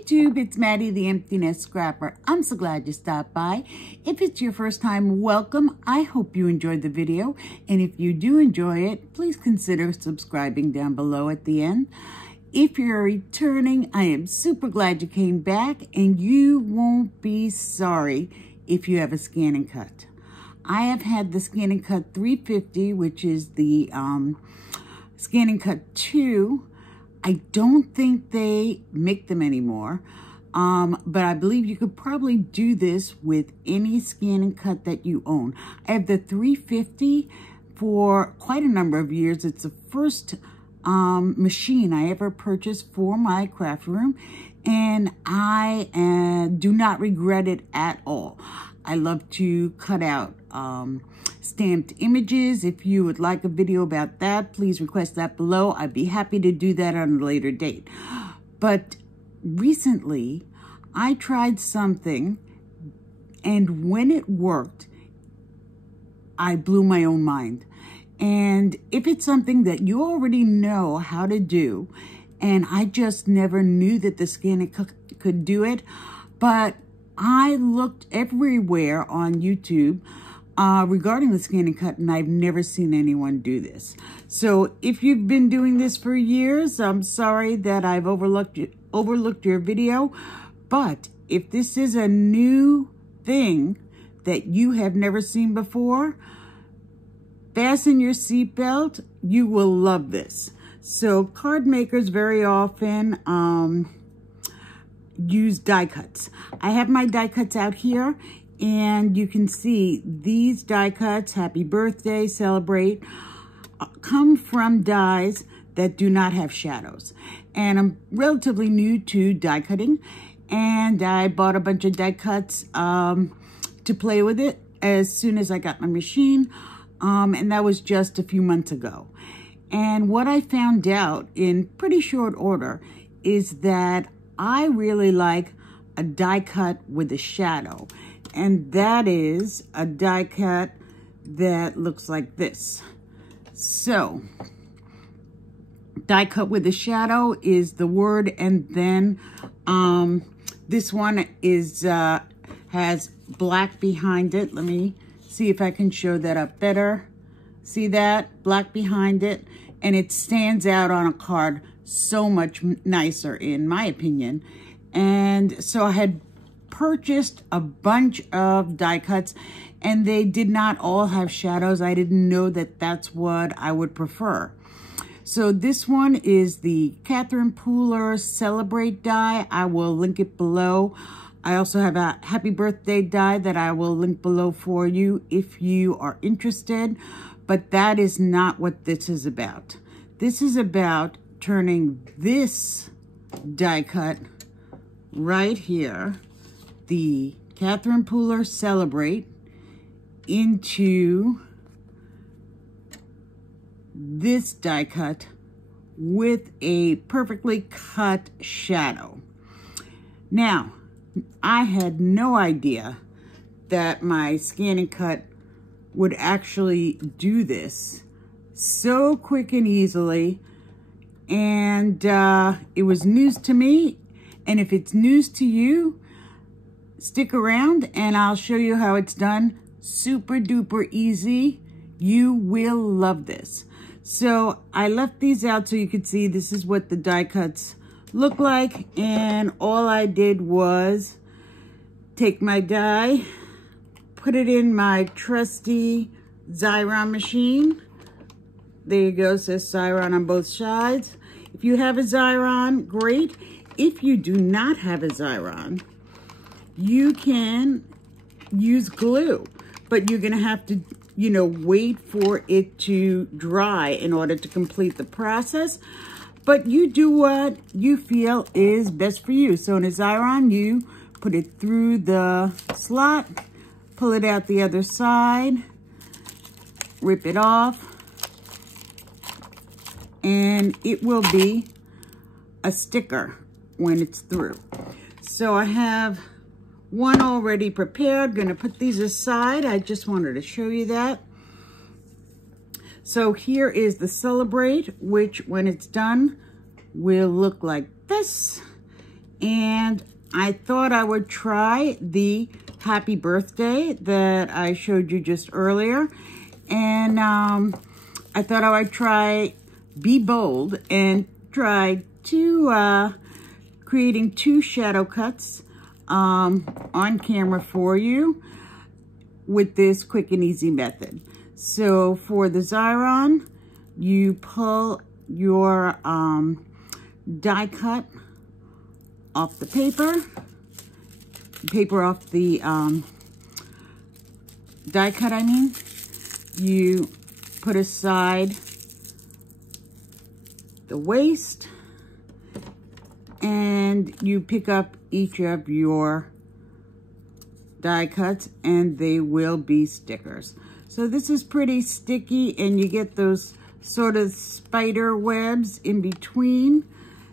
YouTube, it's Maddie, the Empty Nest Scrapper. I'm so glad you stopped by. If it's your first time, welcome. I hope you enjoyed the video. And if you do enjoy it, please consider subscribing down below at the end. If you're returning, I am super glad you came back, and you won't be sorry if you have a scan and cut. I have had the Scan and Cut 350, which is the Scan and Cut 2. I don't think they make them anymore, but I believe you could probably do this with any Scan and Cut that you own. I have the 350 for quite a number of years. It's the first machine I ever purchased for my craft room, and I do not regret it at all. I love to cut out stamped images. If you would like a video about that, please request that below. I'd be happy to do that on a later date. But recently, I tried something, and when it worked, I blew my own mind. And if it's something that you already know how to do, and I just never knew that the Scan and Cut could do it, but I looked everywhere on YouTube regarding the Scan and Cut, and I've never seen anyone do this. So if you've been doing this for years, I'm sorry that I've overlooked your video. But if this is a new thing that you have never seen before, fasten your seatbelt. You will love this. So card makers very often use die cuts. I have my die cuts out here, and you can see these die cuts, Happy Birthday, Celebrate, come from dies that do not have shadows. And I'm relatively new to die cutting, and I bought a bunch of die cuts to play with it as soon as I got my machine, and that was just a few months ago. And what I found out in pretty short order is that I really like a die cut with a shadow, and that is a die cut that looks like this. So, die cut with a shadow is the word, and then this one is has black behind it. Let me see if I can show that up better. See that? Black behind it, and it stands out on a card so much nicer, in my opinion. And so I had purchased a bunch of die cuts, and they did not all have shadows. I didn't know that that's what I would prefer. So this one is the Catherine Pooler Celebrate die. I will link it below. I also have a Happy Birthday die that I will link below for you if you are interested. But that is not what this is about. This is about turning this die cut right here, the Catherine Pooler Celebrate, into this die cut with a perfectly cut shadow. Now, I had no idea that my Scan and Cut would actually do this so quick and easily, and it was news to me. And if it's news to you, stick around and I'll show you how it's done. Super duper easy. You will love this. So I left these out so you could see this is what the die cuts look like, and all I did was take my die, put it in my trusty Xyron machine. There you go, it says Xyron on both sides. If you have a Xyron, great. If you do not have a Xyron, you can use glue, but you're gonna have to, wait for it to dry in order to complete the process. But you do what you feel is best for you. So in a Xyron, you put it through the slot, pull it out the other side, rip it off, and it will be a sticker when it's through. So I have one already prepared. Gonna put these aside. I just wanted to show you that. So here is the Celebrate, which when it's done will look like this. And I thought I would try the Happy Birthday that I showed you just earlier. And I thought I would try Be Bold and try creating 2 shadow cuts on camera for you with this quick and easy method. So for the Xyron, you pull your die cut off the paper off the die cut, I mean. You put aside the waste and you pick up each of your die cuts and they will be stickers. So this is pretty sticky and you get those sort of spider webs in between.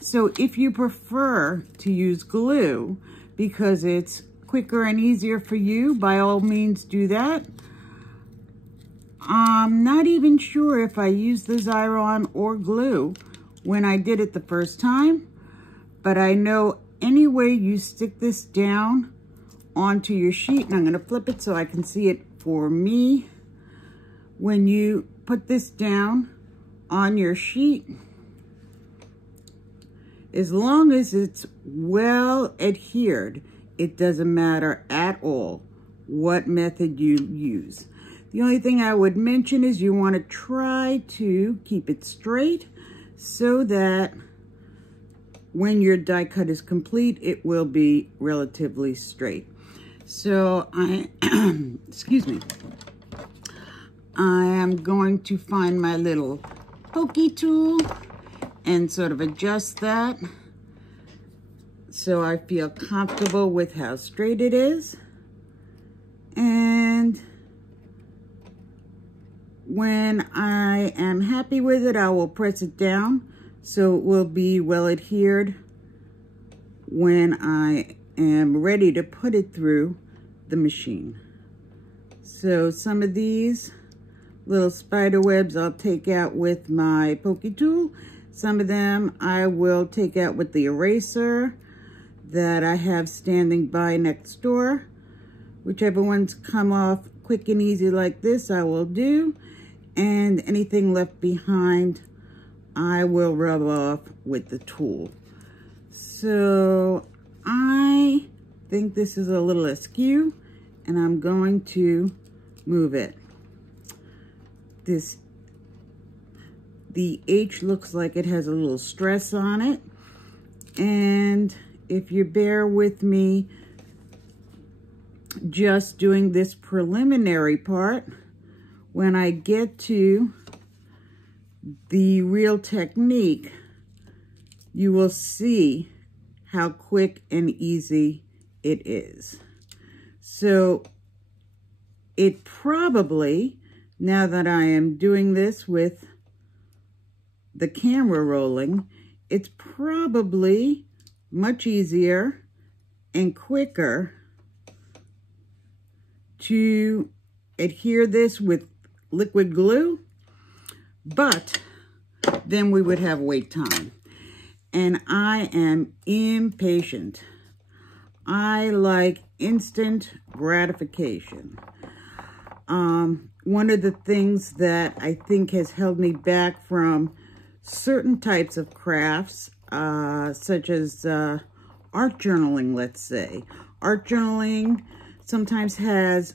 So if you prefer to use glue because it's quicker and easier for you, by all means do that. I'm not even sure if I used the Xyron or glue when I did it the first time, but I know any way you stick this down onto your sheet, and I'm going to flip it so I can see it for me. When you put this down on your sheet, as long as it's well adhered, it doesn't matter at all what method you use. The only thing I would mention is you want to try to keep it straight so that when your die cut is complete, it will be relatively straight. So excuse me, I am going to find my little pokey tool and sort of adjust that so I feel comfortable with how straight it is. And when I am happy with it, I will press it down so it will be well adhered when I am ready to put it through the machine. So some of these little spider webs I'll take out with my pokey tool. Some of them I will take out with the eraser that I have standing by next door. Whichever ones come off quick and easy like this, I will do. And anything left behind, I will rub off with the tool. So I think this is a little askew, and I'm going to move it. The H looks like it has a little stress on it. And if you bear with me just doing this preliminary part, when I get to the real technique, you will see how quick and easy it is. So it probably, now that I am doing this with the camera rolling, it's probably much easier and quicker to adhere this with liquid glue, but then we would have wait time. And I am impatient. I like instant gratification. One of the things that I think has held me back from certain types of crafts, such as art journaling, let's say. Art journaling sometimes has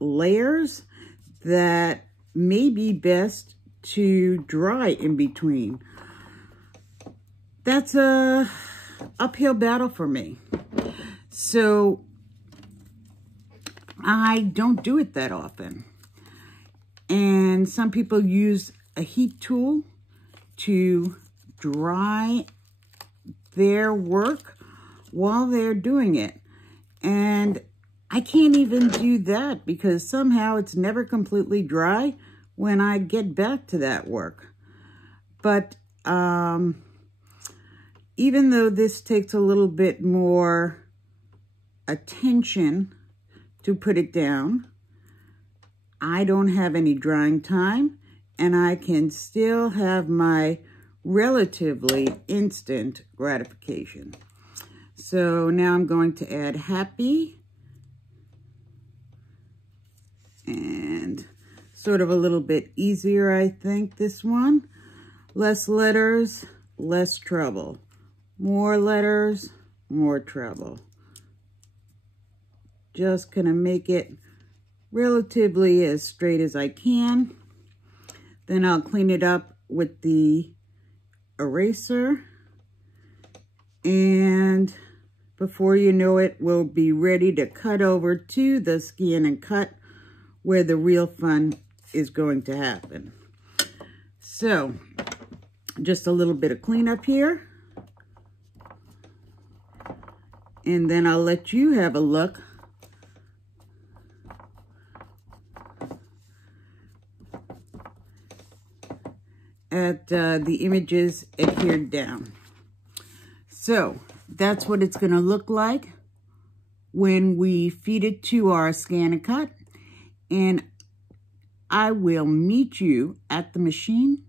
layers that may be best to dry in between. That's a uphill battle for me. So I don't do it that often. And some people use a heat tool to dry their work while they're doing it. And I can't even do that because somehow it's never completely dry when I get back to that work. But even though this takes a little bit more attention to put it down, I don't have any drying time, and I can still have my relatively instant gratification. So now I'm going to add happy and sort of a little bit easier, I think, this one. Less letters, less trouble. More letters, more trouble. Just gonna make it relatively as straight as I can. Then I'll clean it up with the eraser. And before you know it, we'll be ready to cut over to the scan and cut where the real fun is going to happen. So, just a little bit of cleanup here. And then I'll let you have a look at the images adhered down. So that's what it's going to look like when we feed it to our scan and cut. And I will meet you at the machine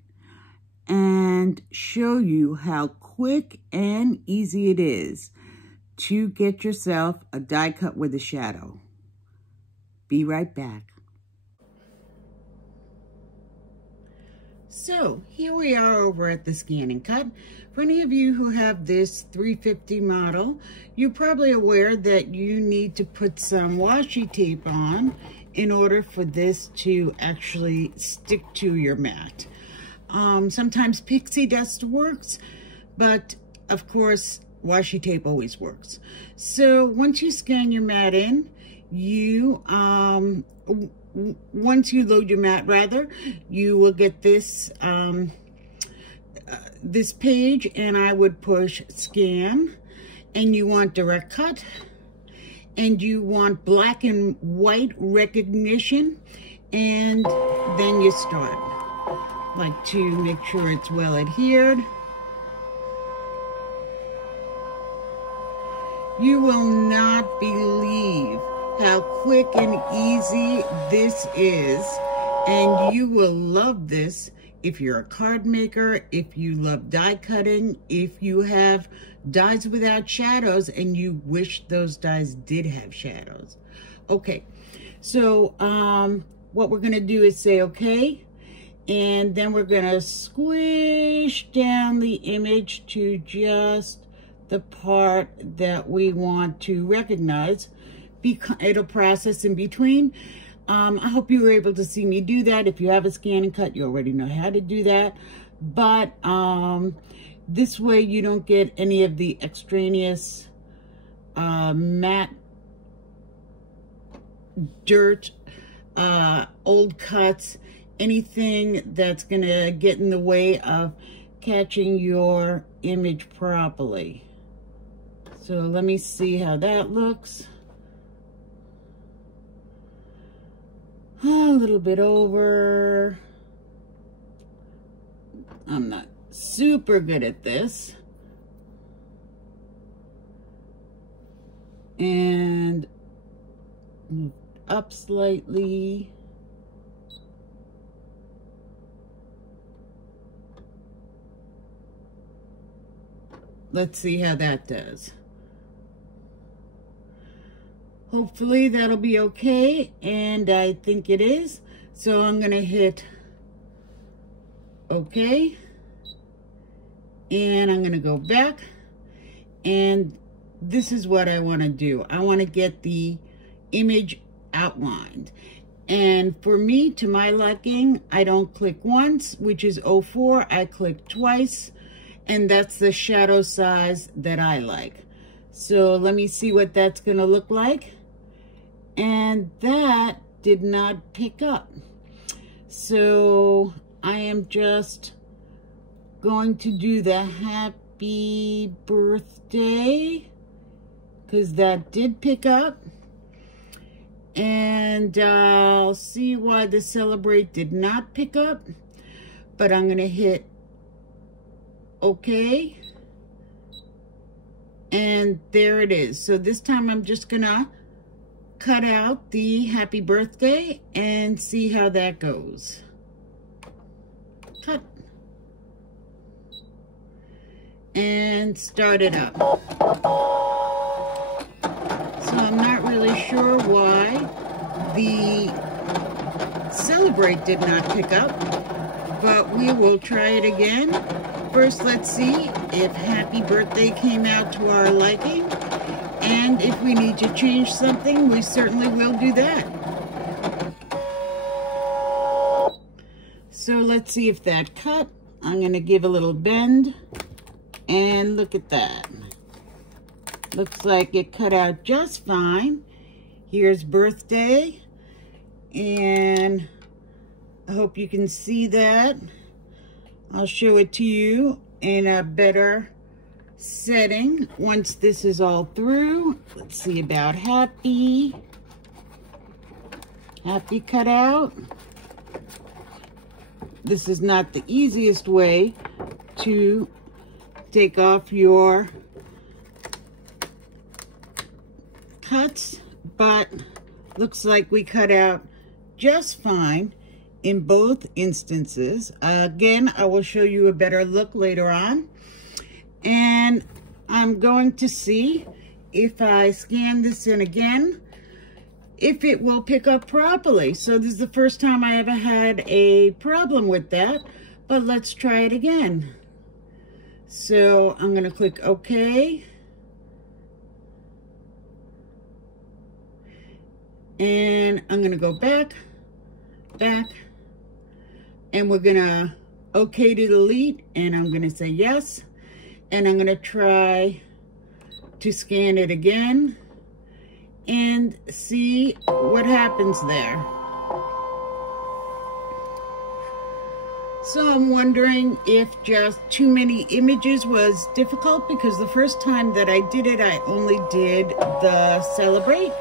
and show you how quick and easy it is to get yourself a die cut with a shadow. Be right back. So here we are over at the scan and cut. For any of you who have this 350 model, you're probably aware that you need to put some washi tape on in order for this to actually stick to your mat. Sometimes pixie dust works, but of course washi tape always works. So once you scan your mat in, you once you load your mat, rather, you will get this this page, and I would push scan, and you want direct cut, and you want black and white recognition, and then you start. Like to make sure it's well adhered. You will not believe how quick and easy this is, and you will love this if you're a card maker, if you love die cutting, if you have dies without shadows and you wish those dies did have shadows. Okay, so what we're gonna do is say okay, and then we're gonna squish down the image to just the part that we want to recognize. It'll process in between. I hope you were able to see me do that. If you have a scan and cut, you already know how to do that. But this way you don't get any of the extraneous matte dirt, old cuts, anything that's gonna get in the way of catching your image properly. So let me see how that looks. A little bit over. I'm not super good at this. And move up slightly. Let's see how that does. Hopefully that'll be okay, and I think it is. So I'm gonna hit okay, and I'm gonna go back, and this is what I wanna do. I wanna get the image outlined. And for me, to my liking, I don't click once, which is 04, I click twice, and that's the shadow size that I like. So let me see what that's gonna look like. And that did not pick up. So I am just going to do the happy birthday, because that did pick up. And I'll see why the celebrate did not pick up. But I'm going to hit okay. And there it is. So this time I'm just going to cut out the happy birthday and see how that goes. Cut. And start it up. the Celebrate did not pick up, but we will try it again. First, let's see if Happy Birthday came out to our liking, and if we need to change something, we certainly will do that. So let's see if that cut. I'm going to give a little bend, and look at that. Looks like it cut out just fine. Here's Birthday, and I hope you can see that. I'll show it to you in a better setting once this is all through. Let's see about Happy. Happy cut out. This is not the easiest way to take off your cuts, but looks like we cut out just fine in both instances. Again, I will show you a better look later on. And I'm going to see if I scan this in again, if it will pick up properly. So this is the first time I ever had a problem with that, but let's try it again. So I'm gonna click OK. And I'm gonna go back, and we're gonna OK to delete, and I'm gonna say yes, and I'm gonna try to scan it again and see what happens there. So I'm wondering if just too many images was difficult, because the first time that I did it, I only did the Celebrate,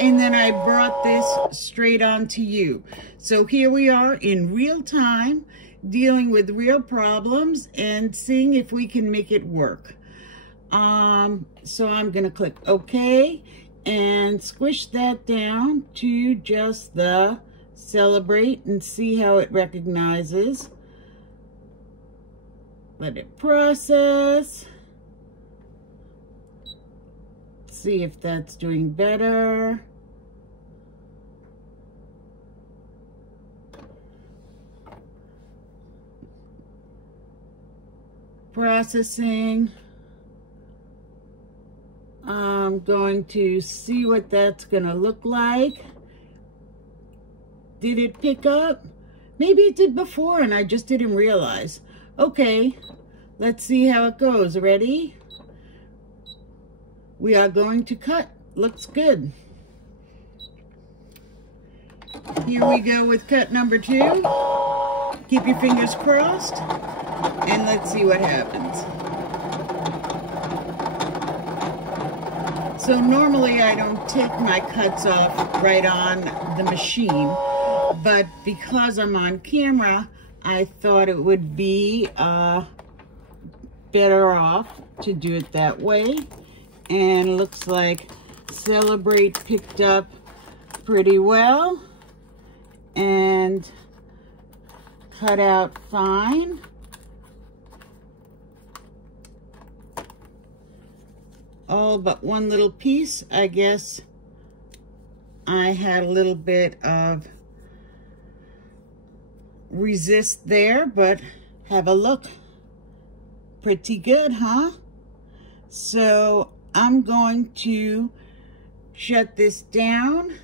and then I brought this straight on to you. So here we are in real time, dealing with real problems and seeing if we can make it work. So I'm gonna click OK and squish that down to just the Celebrate and see how it recognizes. Let it process. See if that's doing better. Processing. I'm going to see what that's going to look like. Did it pick up? Maybe it did before and I just didn't realize. Okay, let's see how it goes. Ready? We are going to cut. Looks good. Here we go with cut number 2. Keep your fingers crossed and let's see what happens. So normally I don't take my cuts off right on the machine, but because I'm on camera, I thought it would be better off to do it that way. And looks like Celebrate picked up pretty well and cut out fine. All but one little piece. I guess I had a little bit of resist there, but have a look. Pretty good, huh? So I'm going to shut this down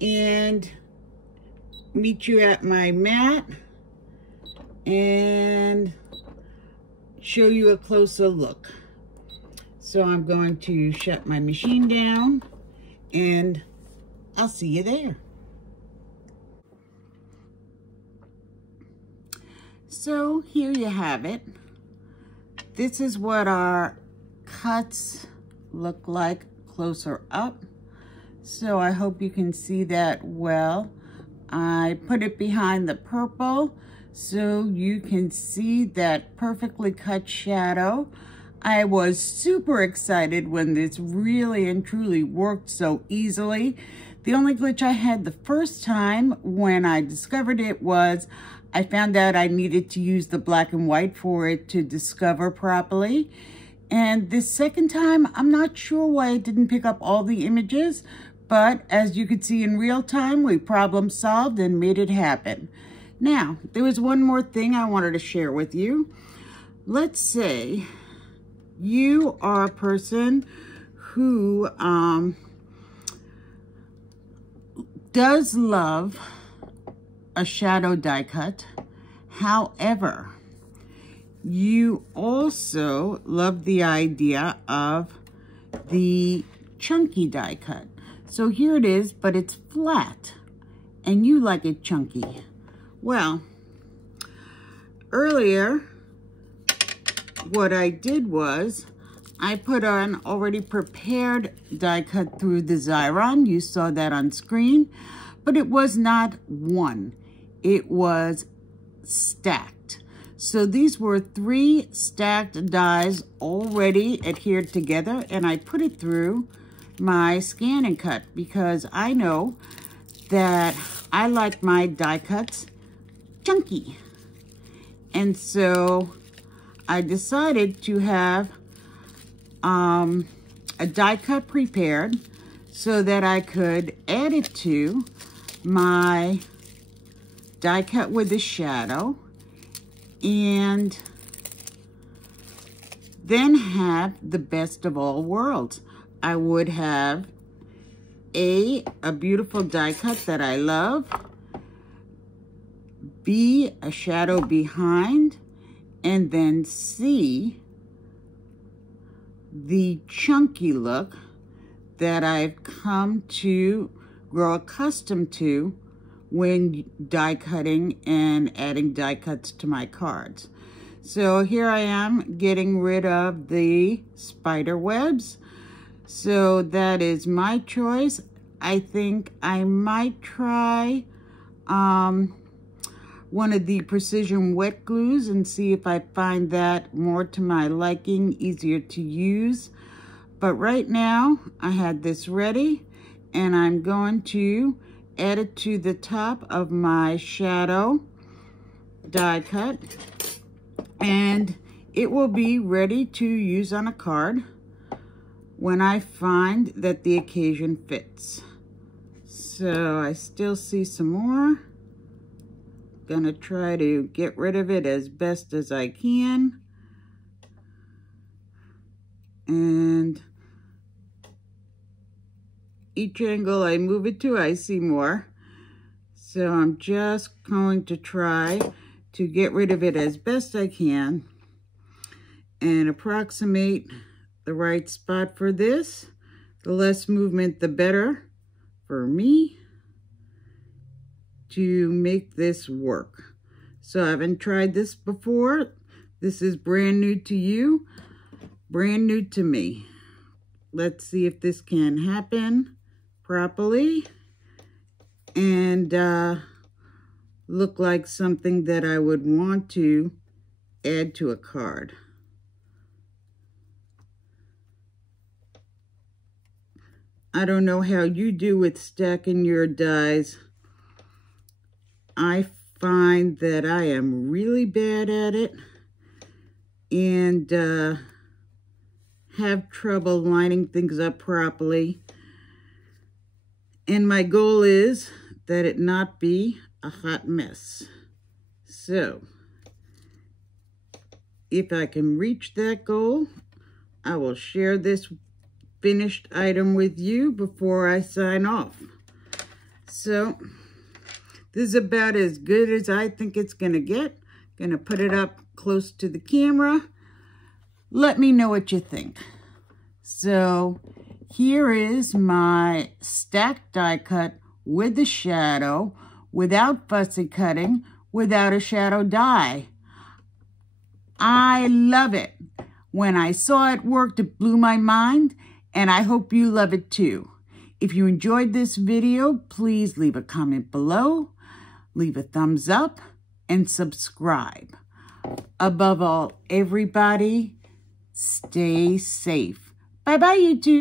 and meet you at my mat and show you a closer look. So I'm going to shut my machine down and I'll see you there. So here you have it. This is what our cuts look like closer up. So I hope you can see that well. I put it behind the purple so you can see that perfectly cut shadow. I was super excited when this really and truly worked so easily. The only glitch I had the first time when I discovered it was I found out I needed to use the black and white for it to discover properly. And this second time, I'm not sure why it didn't pick up all the images, But as you can see in real time, we problem solved and made it happen. Now, there was one more thing I wanted to share with you. Let's say you are a person who does love a shadow die cut. However, you also love the idea of the chunky die cut. So here it is, but it's flat, and you like it chunky. Well, earlier, what I did was I put on already prepared die cut through the Xyron. You saw that on screen, but it was not one. It was stacked. So these were 3 stacked dies already adhered together, and I put it through my scan and cut because I know that I like my die cuts chunky. And so I decided to have a die cut prepared so that I could add it to my die cut with the shadow and then have the best of all worlds. I would have A, a beautiful die cut that I love, B, a shadow behind, and then C, the chunky look that I've come to grow accustomed to when die cutting and adding die cuts to my cards. So here I am getting rid of the spider webs. So that is my choice. I think I might try one of the precision wet glues and see if I find that more to my liking, easier to use. But right now I had this ready and I'm going to add it to the top of my shadow die cut, and it will be ready to use on a card when I find that the occasion fits. So I still see some more. Gonna try to get rid of it as best as I can. And each angle I move it to, I see more. So I'm just going to try to get rid of it as best I can and approximate the right spot for this. The less movement, the better for me to make this work. So I haven't tried this before. This is brand new to you, brand new to me. Let's see if this can happen properly and look like something that I would want to add to a card. I don't know how you do with stacking your dies. I find that I am really bad at it and have trouble lining things up properly. And my goal is that it not be a hot mess. So, if I can reach that goal, I will share this finished item with you before I sign off. So, this is about as good as I think it's gonna get. Gonna put it up close to the camera. Let me know what you think. So, here is my stacked die cut with the shadow, without fussy cutting, without a shadow die. I love it. When I saw it worked, it blew my mind, and I hope you love it too. If you enjoyed this video, please leave a comment below, leave a thumbs up, and subscribe. Above all, everybody, stay safe. Bye-bye, YouTube.